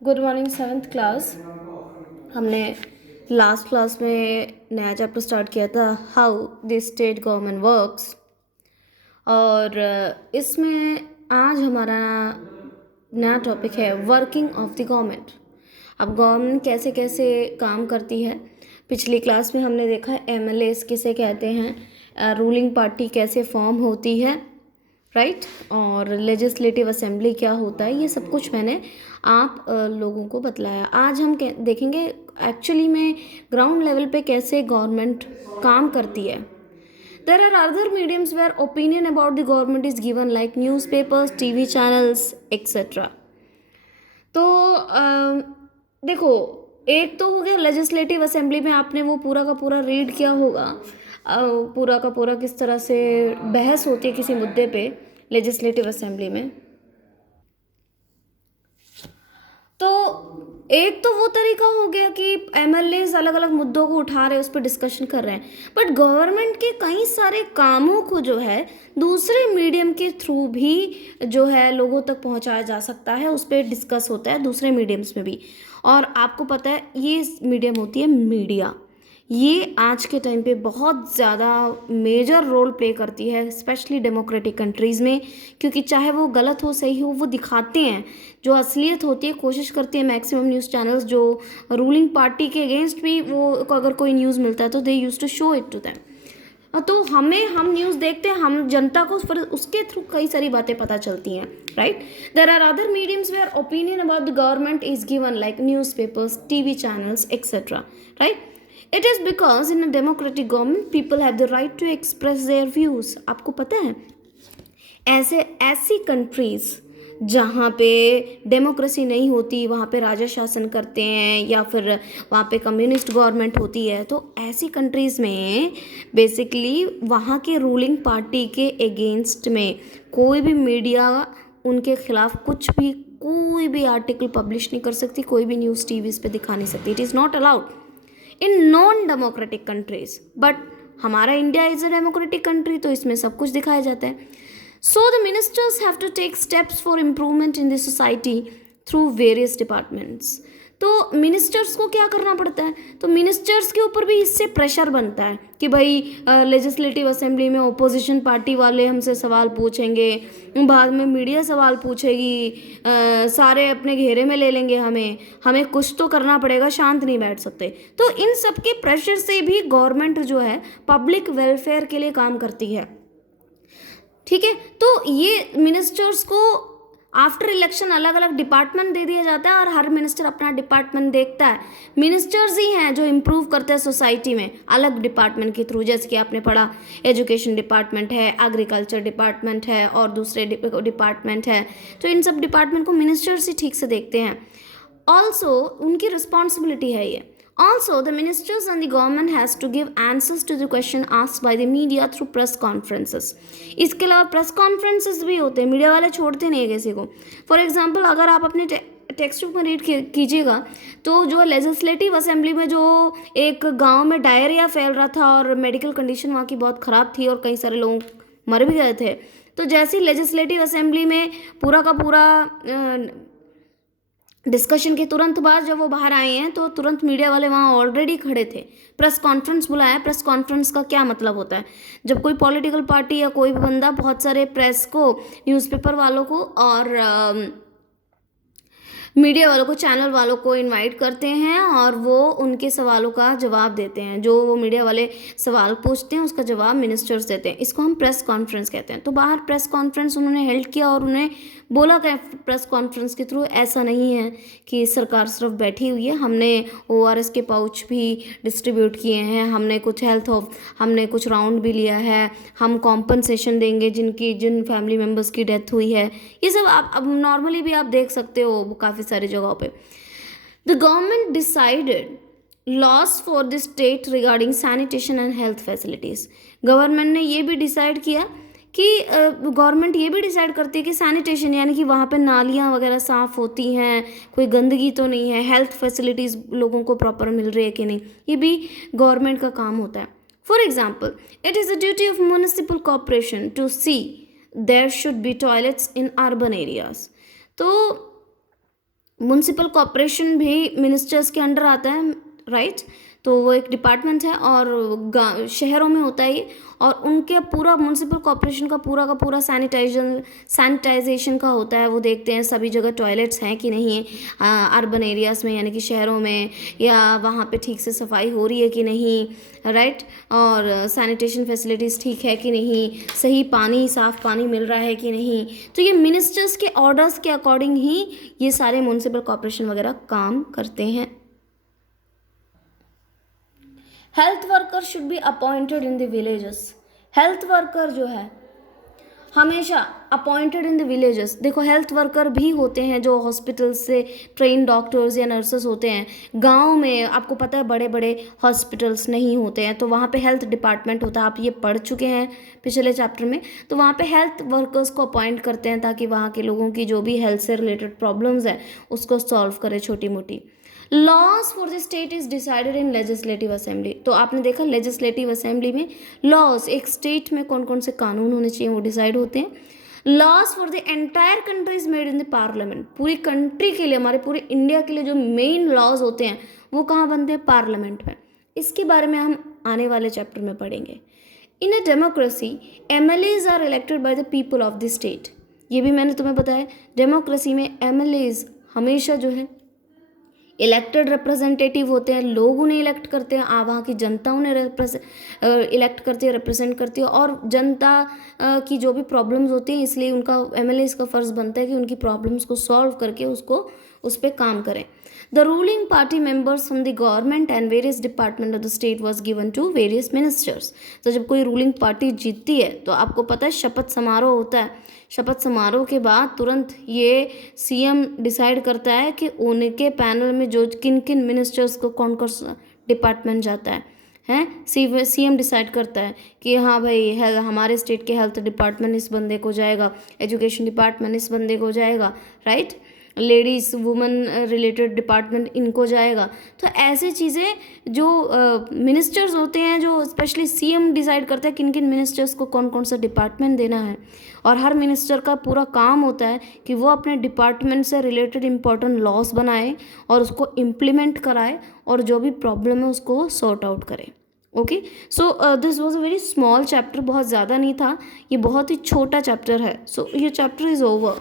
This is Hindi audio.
Good morning seventh class. हमने लास्ट क्लास में नया चैप्टर स्टार्ट किया था, how the state government works. और इसमें आज हमारा नया टॉपिक है वर्किंग ऑफ द गवर्नमेंट। अब गवर्नमेंट कैसे कैसे काम करती है। पिछली क्लास में हमने देखा एमएलएस किसे कहते हैं, रूलिंग पार्टी कैसे फॉर्म होती है, राइट, और लेजिस्लेटिव असेंबली क्या होता है, ये सब कुछ मैंने आप लोगों को बतलाया। आज हम देखेंगे एक्चुअली में ग्राउंड लेवल पे कैसे गवर्नमेंट काम करती है। There are other mediums where opinion about the government is given like newspapers, TV channels etcetera. तो देखो, एक तो हो गया लेजिस्लेटिव असेंबली में आपने वो पूरा का पूरा रीड किया होगा, पूरा का पूरा किस तरह से बहस होती है किसी मुद्दे पे लेजिस्लेटिव असेंबली में। तो एक तो वो तरीका हो गया कि एमएलएज अलग अलग मुद्दों को उठा रहे हैं, उस पर डिस्कशन कर रहे हैं। बट गवर्नमेंट के कई सारे कामों को जो है दूसरे मीडियम के थ्रू भी जो है लोगों तक पहुंचाया जा सकता है, उस पर डिस्कस होता है दूसरे मीडियम्स में भी। और आपको पता है ये मीडियम होती है मीडिया। ये आज के टाइम पे बहुत ज़्यादा मेजर रोल प्ले करती है, स्पेशली डेमोक्रेटिक कंट्रीज़ में, क्योंकि चाहे वो गलत हो सही हो वो दिखाते हैं। जो असलियत होती है कोशिश करती है मैक्सिमम न्यूज़ चैनल्स, जो रूलिंग पार्टी के अगेंस्ट भी वो अगर कोई न्यूज़ मिलता है तो they use to show it to them. तो हम न्यूज़ देखते हैं, हम जनता को फिर उसके थ्रू कई सारी बातें पता चलती हैं, right. There are other mediums where opinion about the government is given like newspapers, TV channels etcetera, right. It is because in a democratic government people have the right to express their views। आपको पता है ऐसी कंट्रीज जहाँ पे डेमोक्रेसी नहीं होती, वहाँ पे राजा शासन करते हैं या फिर वहाँ पे कम्युनिस्ट गवर्नमेंट होती है, तो ऐसी कंट्रीज़ में बेसिकली वहाँ के रूलिंग पार्टी के अगेंस्ट में कोई भी मीडिया उनके खिलाफ कोई भी आर्टिकल पब्लिश नहीं कर सकती, कोई भी न्यूज़ टीवीज़ पे दिखा नहीं सकती। It is not allowed in non democratic countries. But हमारा India is a democratic country, तो इसमें सब कुछ दिखाया जाता है। So the ministers have to take steps for improvement in the society through various departments. तो मिनिस्टर्स को क्या करना पड़ता है, तो मिनिस्टर्स के ऊपर भी इससे प्रेशर बनता है कि भाई लेजिस्लेटिव असेंबली में ओपोजिशन पार्टी वाले हमसे सवाल पूछेंगे, बाद में मीडिया सवाल पूछेगी, सारे अपने घेरे में ले लेंगे, हमें कुछ तो करना पड़ेगा, शांत नहीं बैठ सकते। तो इन सब के प्रेशर से भी गवर्नमेंट जो है पब्लिक वेलफेयर के लिए काम करती है, ठीक है। तो ये मिनिस्टर्स को आफ्टर इलेक्शन अलग अलग डिपार्टमेंट दे दिया जाता है और हर मिनिस्टर अपना डिपार्टमेंट देखता है। मिनिस्टर्स ही हैं जो इम्प्रूव करते हैं सोसाइटी में अलग डिपार्टमेंट के थ्रू, जैसे कि आपने पढ़ा एजुकेशन डिपार्टमेंट है, एग्रीकल्चर डिपार्टमेंट है और दूसरे डिपार्टमेंट है। तो इन सब डिपार्टमेंट को मिनिस्टर्स ही ठीक से देखते हैं। ऑल्सो उनकी रिस्पॉन्सिबिलिटी है ये। Also, the ministers and the government has to give answers to the question asked by the media through press conferences। इसके अलावा प्रेस कॉन्फ्रेंसेस भी होते हैं, मीडिया वाले छोड़ते नहीं है किसी को। फॉर एग्जांपल अगर आप अपने टेक्स्ट बुक में रीड कीजिएगा तो जो लेजिस्लेटिव असेंबली में जो एक गांव में डायरिया फैल रहा था और मेडिकल कंडीशन वहाँ की बहुत ख़राब थी और कई सारे लोग मर भी गए थे, तो जैसी लेजिस्लेटिव असेंबली में पूरा का पूरा डिस्कशन के तुरंत बाद जब वो बाहर आए हैं तो तुरंत मीडिया वाले वहाँ ऑलरेडी खड़े थे, प्रेस कॉन्फ्रेंस बुलाया। प्रेस कॉन्फ्रेंस का क्या मतलब होता है, जब कोई पॉलिटिकल पार्टी या कोई भी बंदा बहुत सारे प्रेस को, न्यूज़पेपर वालों को और मीडिया वालों को, चैनल वालों को इनवाइट करते हैं और वो उनके सवालों का जवाब देते हैं। जो वो मीडिया वाले सवाल पूछते हैं उसका जवाब मिनिस्टर्स देते हैं, इसको हम प्रेस कॉन्फ्रेंस कहते हैं। तो बाहर प्रेस कॉन्फ्रेंस उन्होंने हेल्ड किया और उन्हें बोला कि प्रेस कॉन्फ्रेंस के थ्रू ऐसा नहीं है कि सरकार सिर्फ बैठी हुई है, हमने ORS के पाउच भी डिस्ट्रीब्यूट किए हैं, हमने कुछ राउंड भी लिया है, हम कॉम्पनसेशन देंगे जिन फैमिली मेम्बर्स की डेथ हुई है। ये सब आप अब नॉर्मली भी आप देख सकते हो काफ़ी सारी जगहों पे। The government decided loss for the state regarding sanitation and health facilities. Government ने ये भी डिसाइड किया कि गवर्नमेंट ये भी डिसाइड करती है कि सैनिटेशन यानी कि वहाँ पे नालियाँ वगैरह साफ़ होती हैं, कोई गंदगी तो नहीं है, हेल्थ फैसिलिटीज़ लोगों को प्रॉपर मिल रही है कि नहीं, ये भी गवर्नमेंट का काम होता है। For example, it is the duty of municipal corporation to see there should be toilets in urban areas. तो म्युनिसिपल कॉर्पोरेशन भी मिनिस्टर्स के अंडर आता है, राइट। तो वो एक डिपार्टमेंट है और शहरों में होता है ये, और उनके पूरा म्युनिसिपल कॉर्पोरेशन का पूरा सैनिटाइजेशन का होता है। वो देखते हैं सभी जगह टॉयलेट्स हैं कि नहीं अर्बन एरियाज़ में, यानी कि शहरों में, या वहाँ पे ठीक से सफाई हो रही है कि नहीं, राइट। और सैनिटेशन फैसिलिटीज़ ठीक है कि नहीं, सही पानी, साफ़ पानी मिल रहा है कि नहीं। तो ये मिनिस्टर्स के ऑर्डर्स के अकॉर्डिंग ही ये सारे म्युनिसिपल कॉर्पोरेशन वगैरह काम करते हैं। Health worker should be appointed in the villages. Health worker जो है हमेशा अपॉइंटेड इन द विलेजेस। देखो हेल्थ वर्कर भी होते हैं जो हॉस्पिटल से ट्रेन डॉक्टर्स या नर्सेस होते हैं। गांव में आपको पता है बड़े बड़े हॉस्पिटल्स नहीं होते हैं, तो वहाँ पे हेल्थ डिपार्टमेंट होता है। आप ये पढ़ चुके हैं पिछले चैप्टर में। तो वहाँ पे हेल्थ वर्कर्स को अपॉइंट करते हैं ताकि वहाँ के लोगों की जो भी हेल्थ से रिलेटेड प्रॉब्लम्स हैं उसको सॉल्व करे, छोटी मोटी। Laws for the state is decided in legislative assembly. तो आपने देखा लेजिस्लेटिव असेंबली में लॉज, एक स्टेट में कौन कौन से कानून होने चाहिए वो डिसाइड होते हैं। Laws for the entire country is made in the parliament. पूरी कंट्री के लिए, हमारे पूरे इंडिया के लिए जो मेन लॉज होते हैं वो कहाँ बनते हैं? पार्लियामेंट में। इसके बारे में हम आने वाले चैप्टर में पढ़ेंगे। In a democracy MLAs are elected by the people of the state. ये भी मैंने तुम्हें बताया, डेमोक्रेसी में एमएलएज हमेशा जो है इलेक्टेड रिप्रेजेंटेटिव होते हैं, लोग उन्हें इलेक्ट करते हैं, वहाँ की जनता उन्हें इलेक्ट करती है, रिप्रेजेंट करती है। और जनता की जो भी प्रॉब्लम्स होती हैं, इसलिए उनका एमएलएस का फ़र्ज़ बनता है कि उनकी प्रॉब्लम्स को सॉल्व करके उसको उस पर काम करें। The ruling party members from the government and various department of the state was given to various ministers. तो जब कोई रूलिंग पार्टी जीतती है तो आपको पता है शपथ समारोह होता है। शपथ समारोह के बाद तुरंत ये सीएम डिसाइड करता है कि उनके पैनल में जो किन किन मिनिस्टर्स को कौन कौन डिपार्टमेंट जाता है सीएम डिसाइड करता है कि हाँ भाई हमारे स्टेट के हेल्थ डिपार्टमेंट इस बंदे को जाएगा, एजुकेशन डिपार्टमेंट इस बंदे को जाएगा, right, ladies women related department इनको जाएगा। तो ऐसे चीज़ें जो मिनिस्टर्स होते हैं, जो स्पेशली सीएम डिसाइड करता है किन किन मिनिस्टर्स को कौन कौन सा डिपार्टमेंट देना है। और हर मिनिस्टर का पूरा काम होता है कि वो अपने डिपार्टमेंट से रिलेटेड इंपॉर्टेंट लॉस बनाए और उसको इम्प्लीमेंट कराए और जो भी प्रॉब्लम है उसको सॉर्ट आउट करे। Okay, so this was a very small chapter, बहुत ज़्यादा नहीं था, ये बहुत ही छोटा चैप्टर है। सो ये चैप्टर इज़ ओवर।